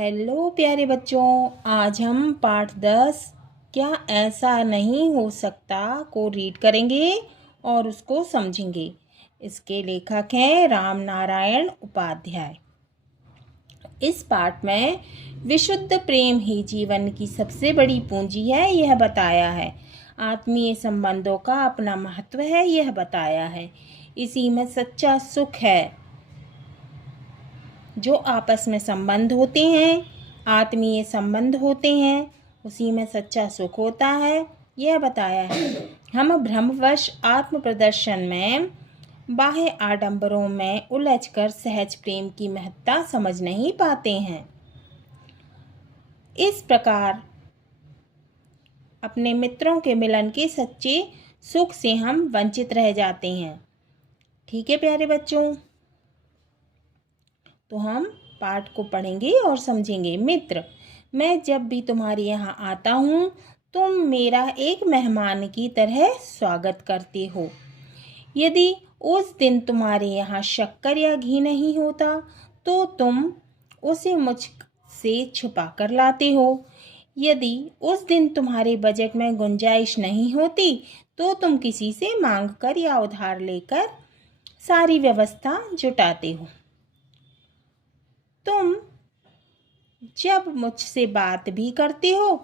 Hello प्यारे बच्चों, आज हम पाठ 10 क्या ऐसा नहीं हो सकता को रीड करेंगे और उसको समझेंगे। इसके लेखक हैं राम नारायण उपाध्याय। इस पाठ में विशुद्ध प्रेम ही जीवन की सबसे बड़ी पूंजी है, यह बताया है। आत्मीय संबंधों का अपना महत्व है, यह बताया है। इसी में सच्चा सुख है। जो आपस में संबंध होते हैं, आत्मीय संबंध होते हैं, उसी में सच्चा सुख होता है, यह बताया है। हम भ्रमवश आत्म प्रदर्शन में, बाह्य आडंबरों में उलझकर सहज प्रेम की महत्ता समझ नहीं पाते हैं। इस प्रकार अपने मित्रों के मिलन के सच्चे सुख से हम वंचित रह जाते हैं। ठीक है प्यारे बच्चों, तो हम पाठ को पढ़ेंगे और समझेंगे। मित्र, मैं जब भी तुम्हारे यहाँ आता हूँ, तुम मेरा एक मेहमान की तरह स्वागत करते हो। यदि उस दिन तुम्हारे यहाँ शक्कर या घी नहीं होता, तो तुम उसे मुझसे छुपा कर लाते हो। यदि उस दिन तुम्हारे बजट में गुंजाइश नहीं होती, तो तुम किसी से मांग कर या उधार लेकर सारी व्यवस्था जुटाते हो। तुम जब मुझसे बात भी करते हो,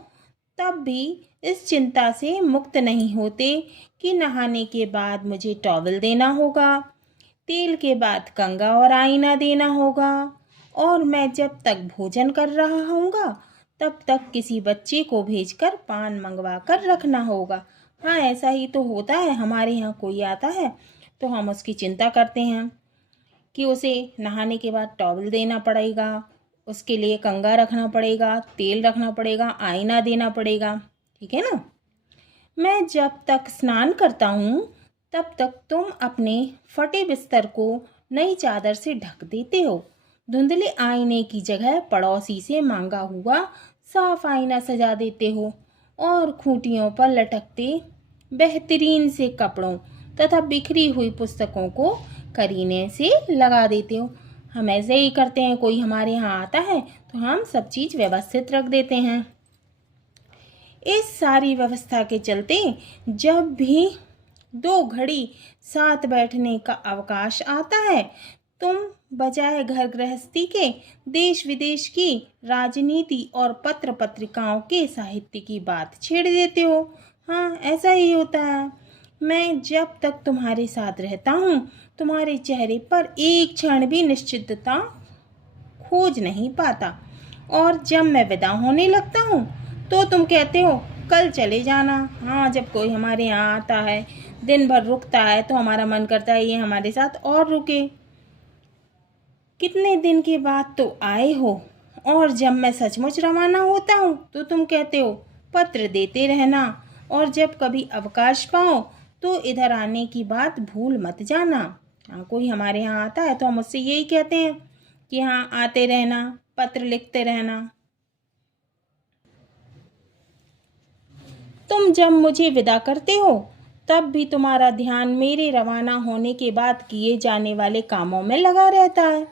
तब भी इस चिंता से मुक्त नहीं होते कि नहाने के बाद मुझे टॉवल देना होगा, तेल के बाद कंघा और आईना देना होगा, और मैं जब तक भोजन कर रहा होऊंगा तब तक किसी बच्चे को भेजकर पान मंगवा कर रखना होगा। हाँ, ऐसा ही तो होता है। हमारे यहाँ कोई आता है तो हम उसकी चिंता करते हैं कि उसे नहाने के बाद टॉवल देना पड़ेगा, उसके लिए कंघा रखना पड़ेगा, तेल रखना पड़ेगा, आईना देना पड़ेगा। ठीक है ना। मैं जब तक स्नान करता हूँ, तब तक तुम अपने फटे बिस्तर को नई चादर से ढक देते हो। धुंधले आईने की जगह पड़ोसी से मांगा हुआ साफ आईना सजा देते हो, और खूंटियों पर लटकते बेहतरीन से कपड़ों तथा बिखरी हुई पुस्तकों को करीने से लगा देते हो। हम ऐसे ही करते हैं। कोई हमारे यहाँ आता है तो हम सब चीज़ व्यवस्थित रख देते हैं। इस सारी व्यवस्था के चलते जब भी 2 घड़ी साथ बैठने का अवकाश आता है, तुम बजाय घर गृहस्थी के देश विदेश की राजनीति और पत्र पत्रिकाओं के साहित्य की बात छेड़ देते हो। हाँ, ऐसा ही होता है। मैं जब तक तुम्हारे साथ रहता हूँ, तुम्हारे चेहरे पर एक क्षण भी निश्चितता खोज नहीं पाता, और जब मैं विदा होने लगता हूँ तो तुम कहते हो कल चले जाना। हाँ, जब कोई हमारे यहाँ आता है, दिन भर रुकता है, तो हमारा मन करता है ये हमारे साथ और रुके। कितने दिन के बाद तो आए हो, और जब मैं सचमुच रवाना होता हूँ तो तुम कहते हो पत्र देते रहना, और जब कभी अवकाश पाओ तो इधर आने की बात भूल मत जाना। हाँ, कोई हमारे यहाँ आता है तो हम उससे यही कहते हैं कि हाँ, आते रहना, पत्र लिखते रहना। तुम जब मुझे विदा करते हो, तब भी तुम्हारा ध्यान मेरे रवाना होने के बाद किए जाने वाले कामों में लगा रहता है।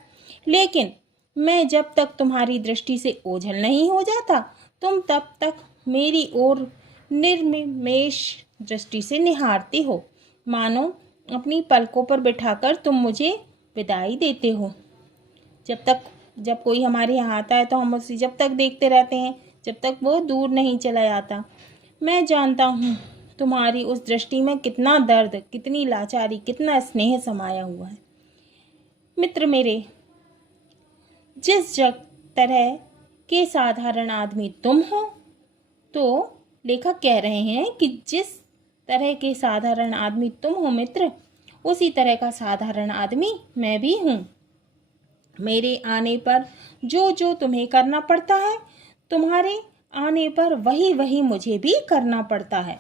लेकिन मैं जब तक तुम्हारी दृष्टि से ओझल नहीं हो जाता, तुम तब तक मेरी ओर निर्निमेष दृष्टि से निहारते हो, मानो अपनी पलकों पर बिठाकर तुम मुझे विदाई देते हो। जब कोई हमारे यहाँ आता है तो हम उसे जब तक देखते रहते हैं जब तक वो दूर नहीं चला जाता। मैं जानता हूँ तुम्हारी उस दृष्टि में कितना दर्द, कितनी लाचारी, कितना स्नेह समाया हुआ है। मित्र मेरे, जिस तरह के साधारण आदमी तुम हो, तो लेखक कह रहे हैं कि जिस तरह के साधारण आदमी तुम हो मित्र, उसी तरह का साधारण आदमी मैं भी हूँ। मेरे आने पर जो जो तुम्हें करना पड़ता है, तुम्हारे आने पर वही वही मुझे भी करना पड़ता है।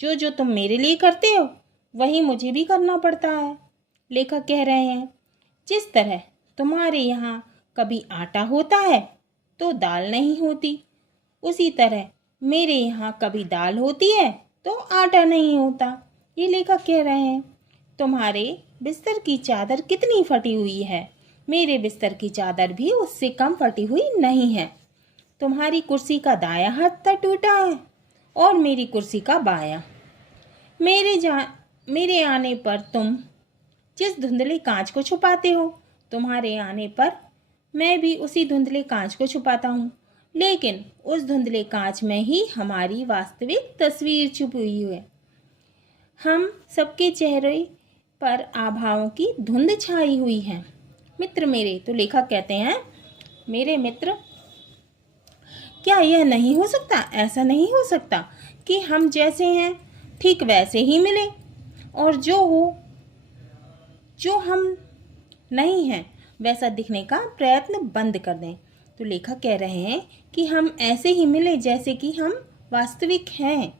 जो जो तुम मेरे लिए करते हो, वही मुझे भी करना पड़ता है। लेखक कह रहे हैं, जिस तरह तुम्हारे यहाँ कभी आटा होता है तो दाल नहीं होती, उसी तरह मेरे यहाँ कभी दाल होती है तो आटा नहीं होता। ये लेखक कह रहे हैं। तुम्हारे बिस्तर की चादर कितनी फटी हुई है, मेरे बिस्तर की चादर भी उससे कम फटी हुई नहीं है। तुम्हारी कुर्सी का दायां हाथ तो टूटा है और मेरी कुर्सी का बायां। मेरे आने पर तुम जिस धुंधले कांच को छुपाते हो, तुम्हारे आने पर मैं भी उसी धुंधले कांच को छुपाता हूँ, लेकिन उस धुंधले कांच में ही हमारी वास्तविक तस्वीर छुपी हुई है। हम सबके चेहरे पर आभाओं की धुंध छाई हुई है। मित्र मेरे, तो लेखक कहते हैं, मेरे मित्र, क्या यह नहीं हो सकता, ऐसा नहीं हो सकता कि हम जैसे हैं ठीक वैसे ही मिले, और जो हम नहीं हैं वैसा दिखने का प्रयत्न बंद कर दें। तो लेखक कह रहे हैं कि हम ऐसे ही मिले जैसे कि हम वास्तविक हैं।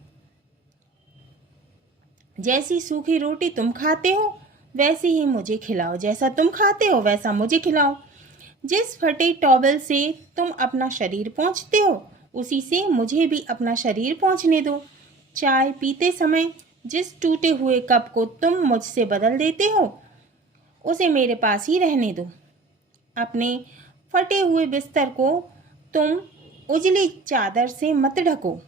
जैसी सूखी रोटी तुम खाते हो वैसे ही मुझे खिलाओ, जैसा तुम खाते हो वैसा मुझे खिलाओ। जिस फटे टॉवल से तुम अपना शरीर पोंछते हो उसी से मुझे भी अपना शरीर पोंछने दो। चाय पीते समय जिस टूटे हुए कप को तुम मुझसे बदल देते हो उसे मेरे पास ही रहने दो। अपने फटे हुए बिस्तर को तुम उजली चादर से मत ढको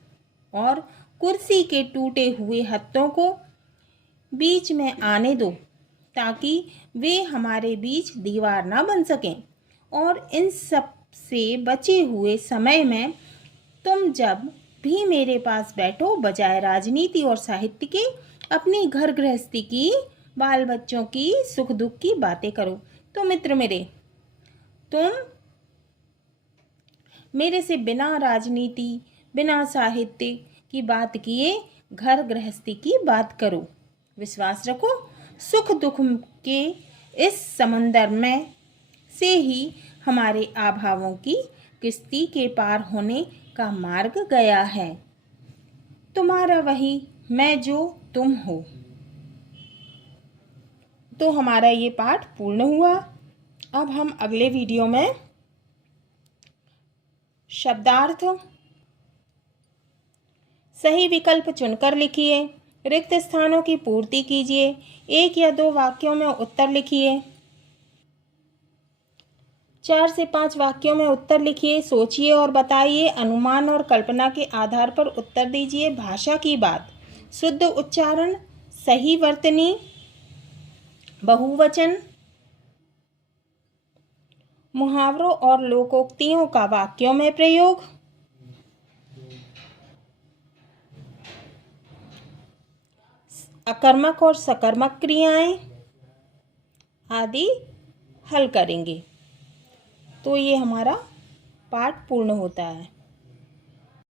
और कुर्सी के टूटे हुए हत्थों को बीच में आने दो, ताकि वे हमारे बीच दीवार ना बन सकें। और इन सब से बचे हुए समय में तुम जब भी मेरे पास बैठो, बजाय राजनीति और साहित्य के अपनी घर गृहस्थी की, बाल बच्चों की, सुख दुख की बातें करो। तो मित्र मेरे, तुम मेरे से बिना राजनीति, बिना साहित्य की बात किए घर गृहस्थी की बात करो। विश्वास रखो, सुख दुख के इस समंदर में से ही हमारे आभावों की किश्ती के पार होने का मार्ग गया है। तुम्हारा वही मैं जो तुम हो। तो हमारा ये पाठ पूर्ण हुआ। अब हम अगले वीडियो में शब्दार्थ सही विकल्प चुनकर लिखिए, रिक्त स्थानों की पूर्ति कीजिए, 1 या 2 वाक्यों में उत्तर लिखिए, 4 से 5 वाक्यों में उत्तर लिखिए, सोचिए और बताइए, अनुमान और कल्पना के आधार पर उत्तर दीजिए। भाषा की बात, शुद्ध उच्चारण, सही वर्तनी, बहुवचन, मुहावरों और लोकोक्तियों का वाक्यों में प्रयोग, अकर्मक और सकर्मक क्रियाएं आदि हल करेंगे। तो ये हमारा पाठ पूर्ण होता है।